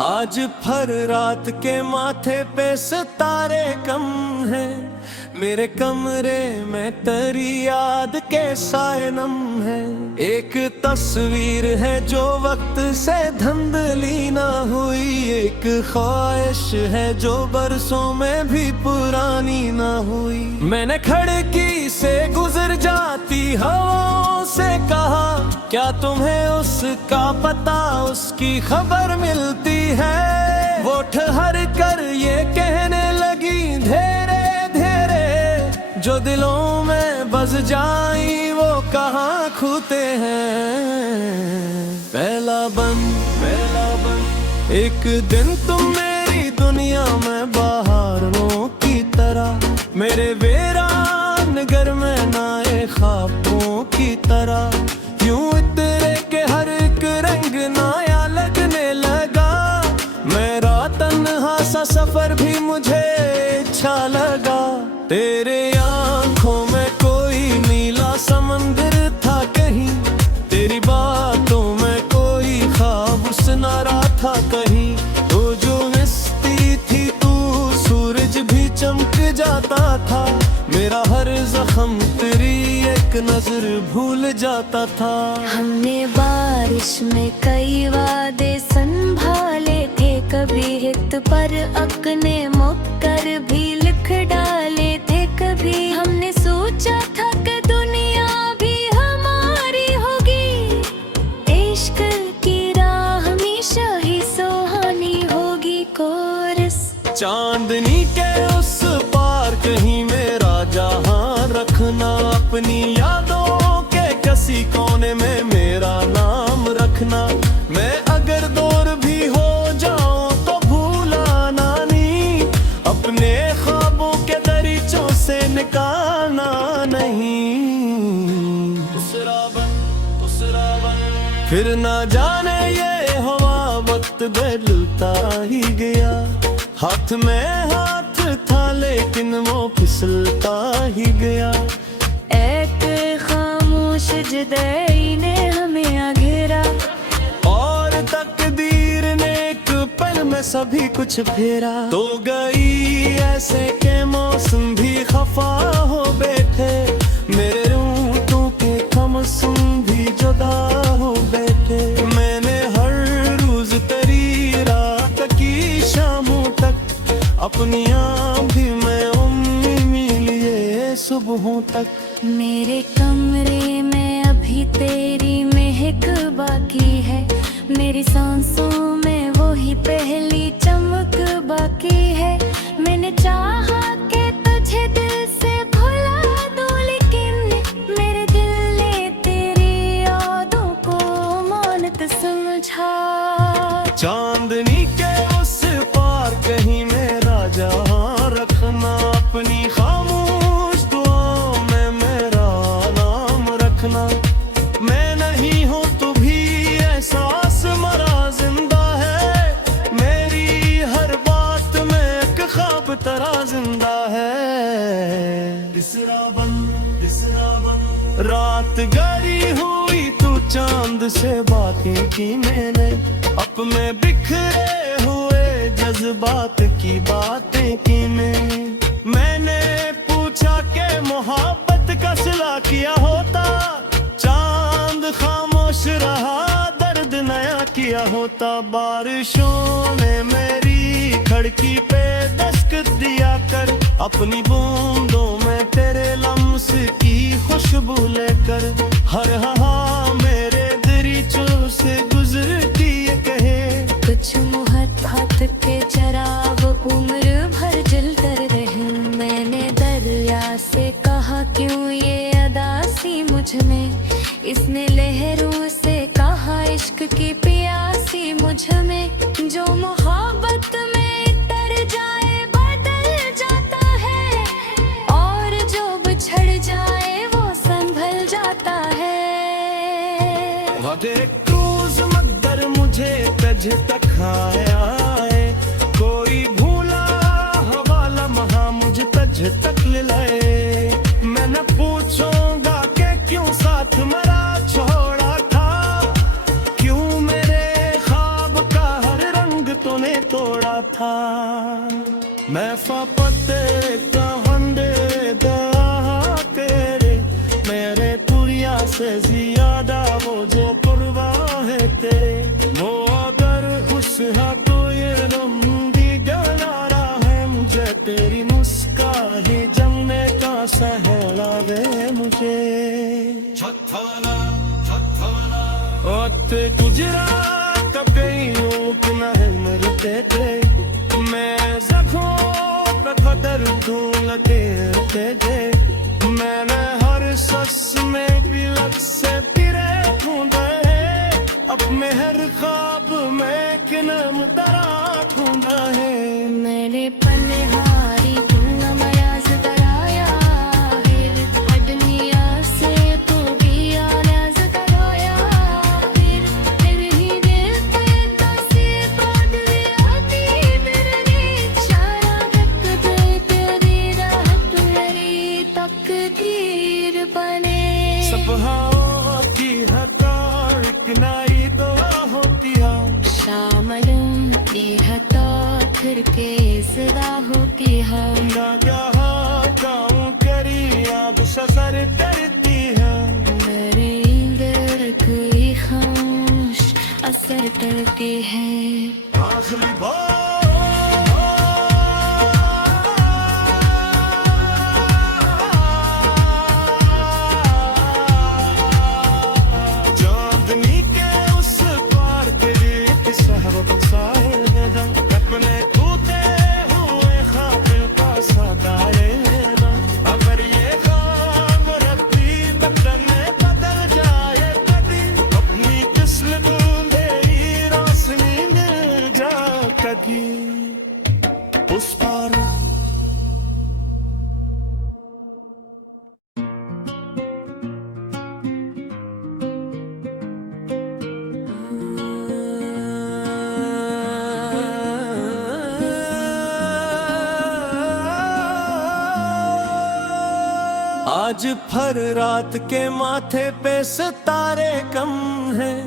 आज फर रात के माथे पे सितारे कम है, मेरे कमरे में तेरी याद के साए नम है। एक तस्वीर है जो वक्त से धुंधली ना हुई, एक ख्वाहिश है जो बरसों में भी पुरानी ना हुई। मैंने खिड़की से गुजर जाती हवाओं से कहा, क्या तुम्हें उसका पता, उसकी खबर मिलती है। वो ठहर कर ये कहने लगी, धीरे धीरे जो दिलों में बस जाई वो कहाँ खूते हैं। पहला बंद एक दिन तुम मेरी दुनिया में बहारों की तरह, मेरे वीरान घर में नए ख्वाबों की तरह। यूं इतरे के हर एक रंग नया लगने लगा, मेरा तन्हा सा सफर भी मुझे अच्छा लगा। तेरे आँखों में कोई नीला समंदर था कहीं, तेरी बातों में कोई ख्वाब सुनारा था कहीं। तो जो हंसती थी तू सूरज भी चमक जाता था, मेरा हर जख्म तेरी एक नजर भूल जाता था। हमने बारिश में कई वादे संभाले थे, कभी हित पर अपने मुक्कर भी लिख डाले थे। कभी हमने सोचा था कि दुनिया भी हमारी होगी, इश्क की राह हमेशा ही सुहानी होगी। कोरस चांदनी के उस पार कहीं मेरा जहां रखना, अपनी यादों के किसी कोने में मेरा नाम रखना। मैं अगर दूर भी हो जाऊं तो भूलाना नहीं, अपने ख्वाबों के दरीचों से निकालना नहीं। दूसरा बन फिर ना जाने ये हवा वक्त बदलता ही गया, हाथ में हाथ था लेकिन वो फिसलता ही गया। एक खामोश जुदाई ने हमें घेरा, और तकदीर ने एक पल में सभी कुछ फेरा। तो गई ऐसे के मौसम भी खफा हो बैठे, मेरे रूठों के खमसुम भी जुदा हो बैठे। मैंने हर रोज तेरी रात की शामों तक अपनी भी मैं उम्मीद लिए सुबहों तक। मेरे कमरे में अभी तेरी महक बाकी है, मेरी सांसों में वही पहली चमक बाकी है। मैंने चाहा कि तुझे दिल से भुला दूं, लेकिन मेरे दिल ने तेरी यादों को मानत समझा। चांदनी के उस पार कहीं मेरा जहां रखना, अपनी खामोश दुआओं में मेरा नाम रखना। मैं नहीं हूँ तू भी एहसास मरा जिंदा है, मेरी हर बात में एक ख्वाब तेरा जिंदा है। तीसरा बंद रात गरी हुई तू चांद से बातें की मैंने, अब में बिखरे हुए जज्बात की बातें की मैंने पूछा कि मोहब्बत का सिला किया होता, चांद खामोश रहा दर्द नया किया होता। बारिशों ने मेरी खिड़की पे दस्तक दिया कर, अपनी बूंदों में तेरे लम्स की खुशबू लेकर। हर हाँ मेरे दरीचों से गुजरती ये कहे, कुछ मोहब्बत के चराग उम्र भर जलकर रहे। मैंने दरिया से कहा क्यों ये अदासी मुझ में, इसने लहरों से कहा इश्क की प्यासी मुझ में। जो मोहब्बत में तर जाए बदल जाता है, और जो बिछड़ जाए वो संभल जाता है। क्रूज मगर मुझे तज तक आए, कोई भूला हवाला महा मुझे तज तक ले लाए। मैं न पूछूंगा कि क्यों साथ मरा छोड़ा था, क्यों मेरे ख्वाब का हर रंग तो ने तोड़ा था। मैं फपते कहंदे दहा तेरे मेरे तुरिया से ज्यादा वो जो परवाह है तेरे। वो अगर खुश है तो ये रंगी गलारा है मुझे तेरी मुस्काही जमने का सहला दे मुझे। ओते गुजरात कई लोग न है मरते थे मैं जख्मों पे कदर दूं लतेरते थे। मैंने हर सस में तिलक से फिरे ढूंढे अपने हर ख्वाब में किनम तरा ढूंढा है। मेरे पनहारी तुंगा मयाज तराया फिर अडनिया से तो भी आल्याज तराया फिर ही दिल पे तासे बाद आती मेरे चारा तक दे तेरी रात मेरी तकदीर बने। सपहाओं की हतार तो होती है शामलूम दी हता फिर के सदा होती है। ना क्या गाँव करी अब ससर करती है मेरे इंदर कोई खामोश असर करती है। आखिरी बार चांदनी के उस पार तेरी शहरत सायदा अपने टूटे हुए ख्वाब का सदाएगा। अगर ये ख्वाब रब्बी बदन बदल जाए कभी अपनी किस्मत ढूंढे रोशनी मिल जा कभी उस पार। आज भर रात के माथे पे सितारे कम हैं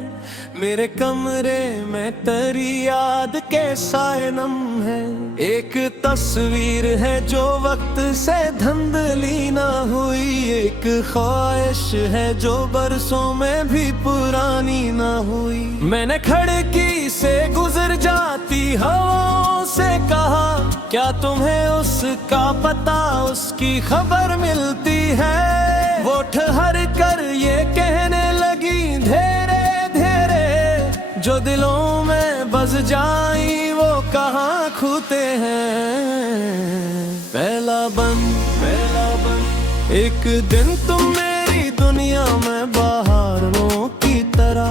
मेरे कमरे में तेरी याद के साए नम है। एक तस्वीर है जो वक्त से धुंधली ना हुई एक ख्वाहिश है जो बरसों में भी पुरानी ना हुई। मैंने खिड़की से गुजर जाती हवाओं से कहा क्या तुम्हें उसका पता उसकी खबर मिलती है। वो ठहर कर ये कहने लगी धीरे धीरे जो दिलों में बस जाई वो कहाँ खूते हैं। पहला बंद एक दिन तुम मेरी दुनिया में बहारों की तरह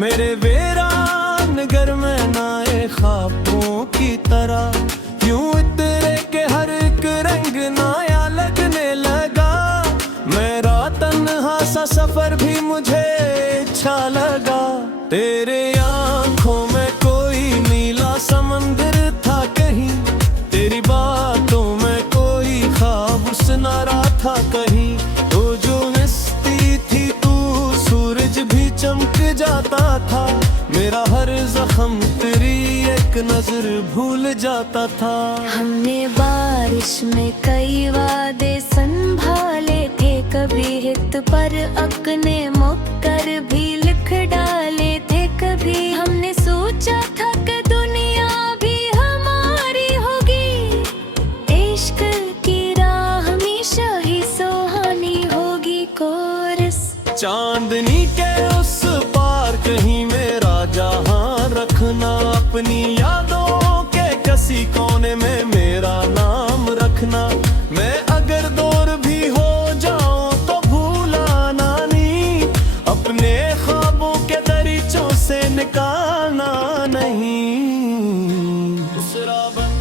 मेरे वीरान घर में नाए ख्वाबों की तरह यूं इतरे के हर एक रंग नया लगने लगा। मेरा तन्हा सा सफर भी मुझे अच्छा लगा। तेरे आंखों में कोई नीला समंदर था कहीं तेरी बातों में कोई ख्वाब सुनारा था कहीं। तो जो हंसती थी तू सूरज भी चमक जाता था मेरा हर जख्म तेरी एक नजर भूल जाता था। हमने बारिश में कई वादे संभाले थे कभी हित पर अपने मुक्कर भी लिख डाले थे कभी हमने सोचा था कि दुनिया भी हमारी होगी इश्क की राह हमेशा ही सुहानी होगी। कोरस चांदनी के उस पार कहीं मेरा जहां रखना अपनी यादों के किसी कोने में मेरा नाम रखना। मैं अगर दूर भी हो जाऊं तो भूलाना नहीं अपने ख्वाबों के दरीचों से निकालना नहीं। दूसरा बन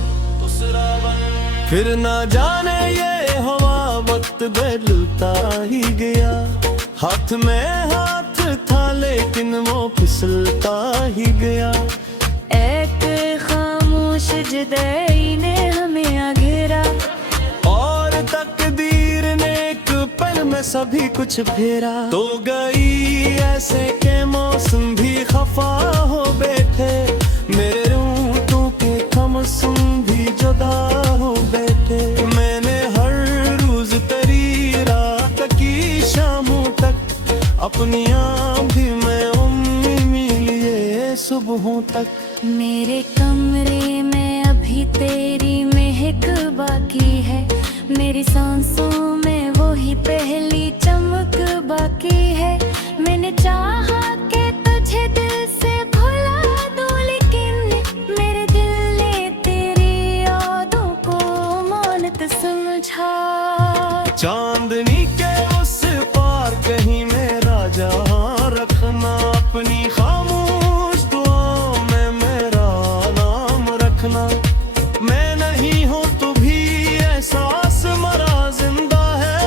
फिर ना जाने ये हवा वक्त बदलता ही गया। हाथ में हाथ था लेकिन वो फिसलता ही गया। एक खामोश जुदाई ने हमें घेरा और तकदीर ने एक पल में सभी कुछ फेरा। तो गई ऐसे के मौसम भी खफा हो बैठे मेरे रूठों के मेरी सांसों में वो ही पहली चमक बाकी है। मैंने चाहा कि तुझे दिल से भुला दूं, लेकिन मेरे दिल ने तेरी यादों को मानत समझा। चांदनी के उस पार कहीं मेरा जहां रखना, अपनी खामोश दुआओं में मेरा नाम रखना। मैं नहीं हूँ तो भी एहसास मरा जिंदा है,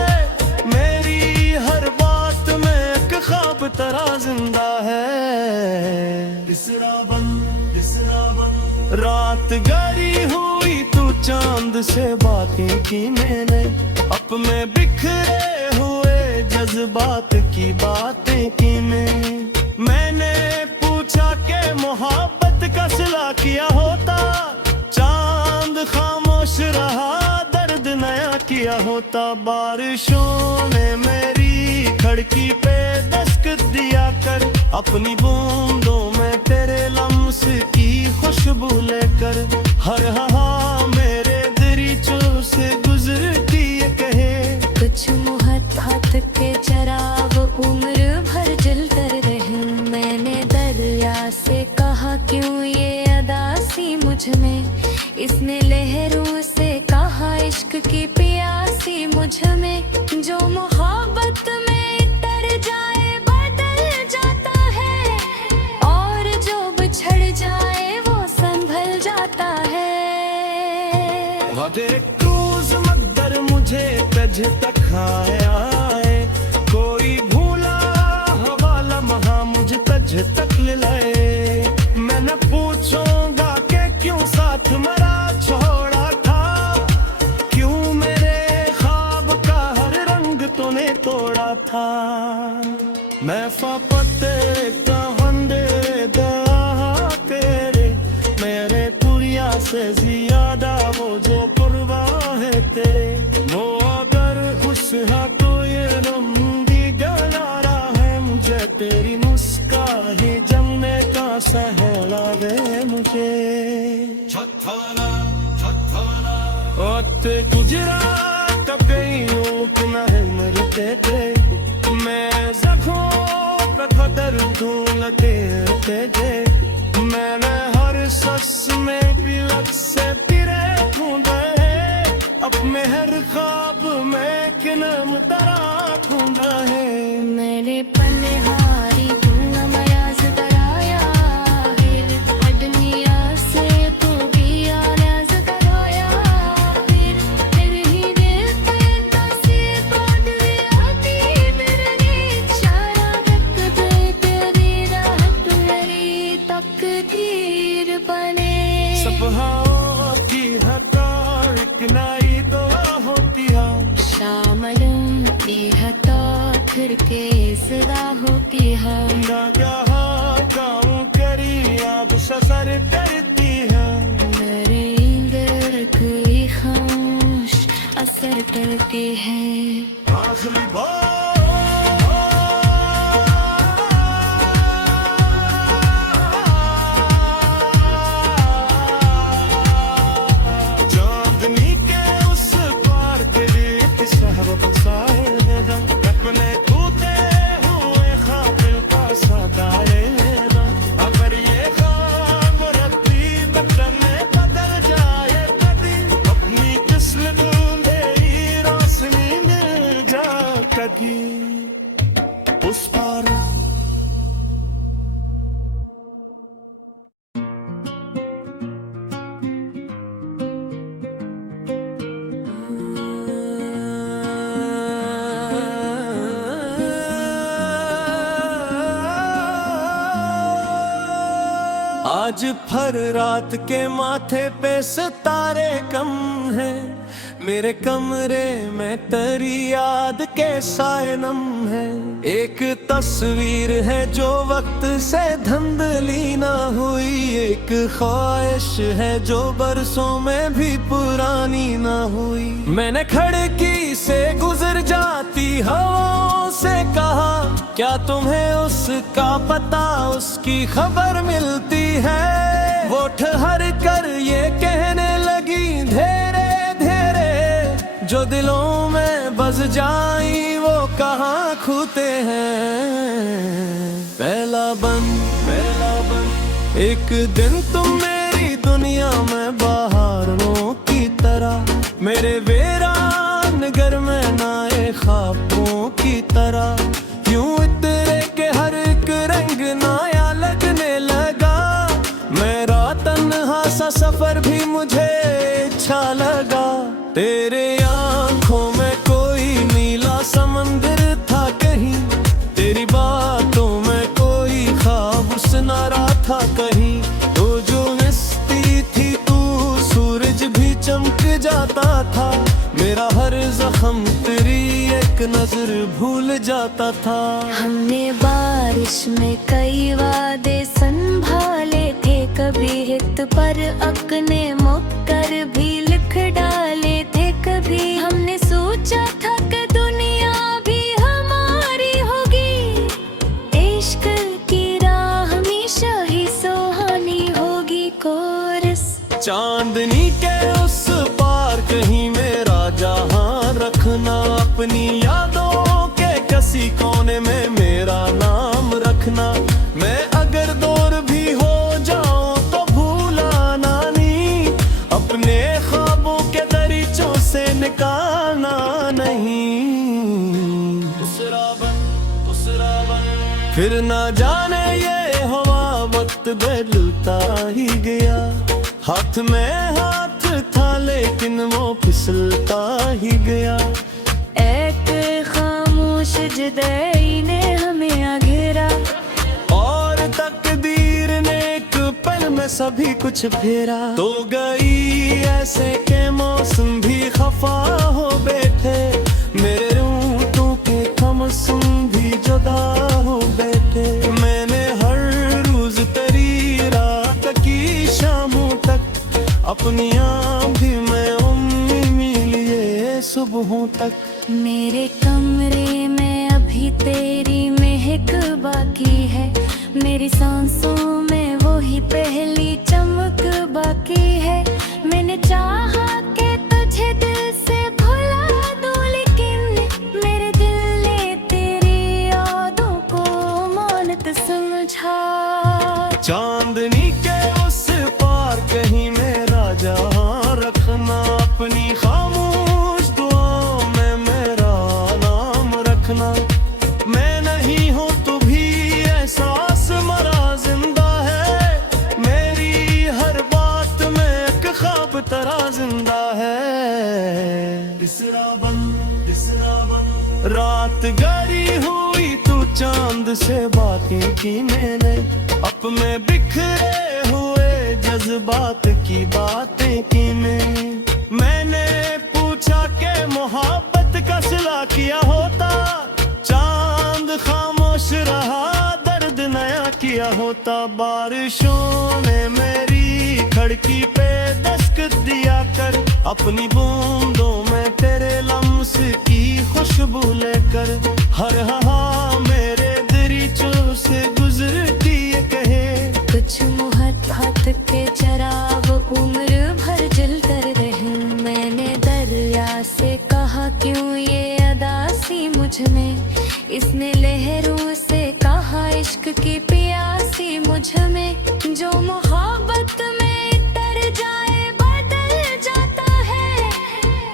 मेरी हर बात में एक ख्वाब तरह जिंदा है। दिसरा बन रात गरी हुई तू चांद से बातें की मैंने, अब में बिखरे हुए जज्बात की बातें की मैंने पूछा कि मोहब्बत का सिला किया होता, चांद खामोश रहा दर्द नया किया होता। बारिशों ने मेरी खिड़की पे दस्तक दिया कर, अपनी बूंदों में तेरे लम्स की खुशबू लेकर। हर हवा मेरे दरीचों से गुजरती है कहे, कुछ मोहब्बत के चराग उम्र भर जलते रहे। मैंने दरिया से कहा क्यों ये अदासी मुझ में, इसने लहरों से कहा इश्क की प्यासी मुझ में। जो मोहब्बत में तर जाए बदल जाता है, और जो बिछड़ जाए वो संभल जाता है। वादे क्रूज मगर मुझे तज तक आया है, कोई भूला हवाला महा मुझे तज तक ले लाए। मैं न पूछूंगा कि क्यों साथ मरा छोड़ा था, क्यों मेरे ख्वाब का हर रंग तूने तोड़ा था। मैं फापते कहंदे दा तेरे, मेरे पुरिया से ज्यादा वो जो परवाह है तेरे। वो अगर खुश है तो ये रंगी गलारा है, मुझे तेरी मुस्कान जमने का सहला दे मुझे। ओते गुजरात कहीं न है मरते थे, मैं जख्मों पे खतर दूं लगे थे। मैंने हर सस में भी लग से तेरे ढूंढे है, अपने हर ख्वाब में किनम तरा ढूंढा है। मेरे पनहारी तू मयाज दराया, फिर दुनिया से तू भी आराज कराया। फिर ही दिल पे तासीर बांध लिया थी, मेरे इशारा रख दे तेरी राहत मेरी तकदीर बने। सपहाओं की हकार एक नई दुआ होती है, शामल की हता फिर के सदा होती है। ना क्या गाँव करी अब सफर करती है, मेरे इंदर कोई खामोश असर करती है। आखिरी बार चांदनी के उस पार तेरी शहरत सायदा, अपने टूटे हुए ख्वाब का सदाएगा। अगर ये ख्वाब रब्बी बदन में बदल जाए कभी, अपनी किस्मत मेरी रोशनी मिल जा कभी उस पार। आज फर रात के माथे पे सितारे कम है, मेरे कमरे में तेरी याद के साए नम है। एक तस्वीर है जो वक्त से धुंधली ना हुई, एक ख्वाहिश है जो बरसों में भी पुरानी ना हुई। मैंने खिड़की से गुजर जाती हवाओं से कहा, क्या तुम्हें उसका पता, उसकी खबर मिलती है। वो ठहर कर ये कहने लगी धीरे धीरे, जो दिलों में बस जाई वो कहाँ खूते हैं। पहला बन एक दिन तुम मेरी दुनिया में बहारों की तरह, मेरे वीरान घर में नए ख्वाबों की तरह, यूं इतरे के हर एक रंग नया लगने लगा। मेरा तन्हा सा सफर भी मुझे अच्छा लगा। तेरे आंखों में कोई नीला समंदर था कहीं, तेरी बातों में कोई ख्वाब सुनारा था कहीं। तो जो हंसती थी तू सूरज भी चमक जाता था, मेरा हर जख्म तेरी एक नजर भूल जाता था। हमने बारिश में कई वादे संभाले थे, कभी हित पर अपने मुक्कर भी लिख डाले थे। कभी हमने सोचा था कि दुनिया भी हमारी होगी, इश्क की राह हमेशा ही सुहानी होगी। कोरस चांदनी के उस पार कहीं मेरा जहां रखना, अपनी यादों के किसी कोने में मेरा नाम रखना। मैं अगर दूर भी हो जाऊं तो भूलाना नहीं, अपने ख्वाबों के दरीचों से निकालना नहीं। दूसरा बन फिर ना जाने ये हवा वक्त बदलता ही गया। हाथ में हाथ था लेकिन वो फिसलता ही गया। एक खामोश जुदाई ने हमें घेरा, और तकदीर ने एक पल में सभी कुछ फेरा। तो गई ऐसे के मौसम भी खफा हो बैठे, मेरे रूठों के खमसम भी जुदा हो बैठे। मैंने हर रोज तेरी रात की शामों तक अपनी भी मैं उम्मीद लिए सुबहों तक। मेरे कमरे में अभी तेरी महक बाकी है, मेरी सांसों में वही पहली चमक बाकी है। मैंने चाहा कि तुझे दिल से भुला दूं, लेकिन मेरे दिल ने तेरी यादों को मानत समझा। चांदनी के उस पार कहीं मेरा जहां रखना, अपनी खामोश दुआओं में मेरा नाम रखना। मैं नहीं हूँ तू भी एहसास मरा जिंदा है, मेरी हर बात में एक ख्वाब तेरा जिंदा है। तीसरा बन रात गरी हुई तू चांद से बातें की मैंने, अब में बिखरे हुए जज्बात की बातें की मैंने पूछा कि मोहब्बत का सिला किया होता, चांद खामोश रहा दर्द नया किया होता। बारिशों ने मेरी खिड़की पे दस्तक दिया कर, अपनी बूंदों में तेरे लम्स की खुशबू लेकर। हर हाँ मेरे दरीचों से गुजरती ये कहे, कुछ मोहब्बत के चराग उम्र भर जलकर रहे। मैंने दरिया से कहा क्यों ये अदासी मुझ में, इसने लहरों से कहा इश्क की प्यासी मुझ में। जो मोहब्बत में तर जाए बदल जाता है,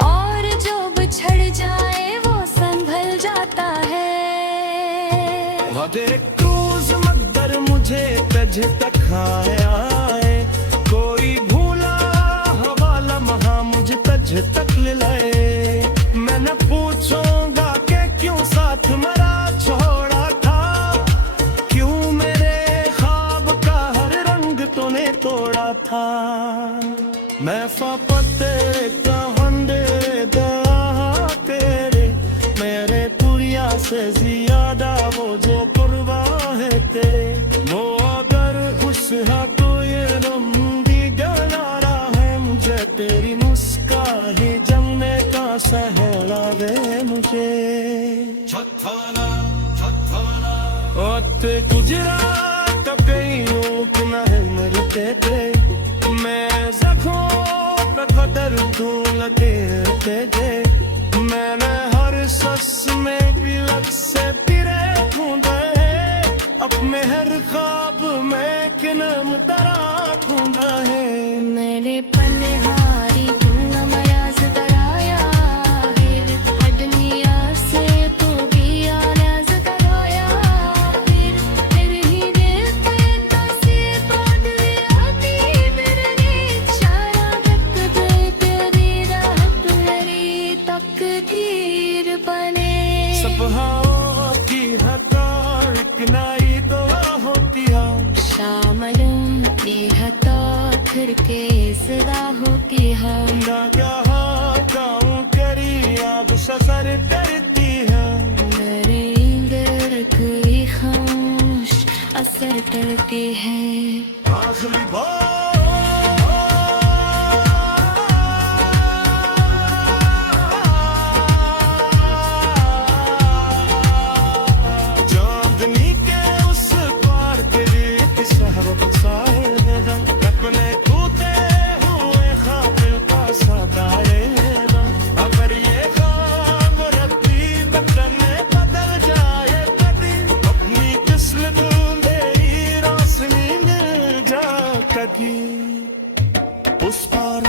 और जो बिछड़ जाए वो संभल जाता है। क्रूज मकदर मुझे तज तक आए, कोई भूला हवाला महा मुझे तज तक ले लाए। मैं न पूछूंगा कि क्यों साथ मरा छोड़ा था, क्यों मेरे ख्वाब का हर रंग तूने तोड़ा था। मैं फापते कहंदे दा तेरे, मेरे पुरिया से ज्यादा वो जो परवाह है तेरे। वो अगर उस तो ये रंगी गलारा है, मुझे तेरी मुस्कान जमने का सहला दे मुझे। ओते गुजरात कई लोग न है मरते थे, मैं जख्मों पे कदर दूं लगे थे। पनहारी तू नमयाज दराया फिर अडनिया से तू भी आल्याज दराया फिर ही देते तसे पादयाती मेरे चारा तक दे तेरी रात मेरी तकदीर बने सब हवाओं की हतार किनाई तो होती है शामलum की हता फिर के सदा होती है ना क्या गाऊं करी अब ससर करती है मेरे इंदर कोई खामोश असर करती है आखिरी बार चांदनी के उस द्वार के लिए शहर सायदा अपने टूटे हुए खातिल का सताएगा अगर ये ख्वाब रब्बी बदन बदल जाए कभी अपनी किस्म ढूंढे ही रोशनी मिल जा कभी उस पार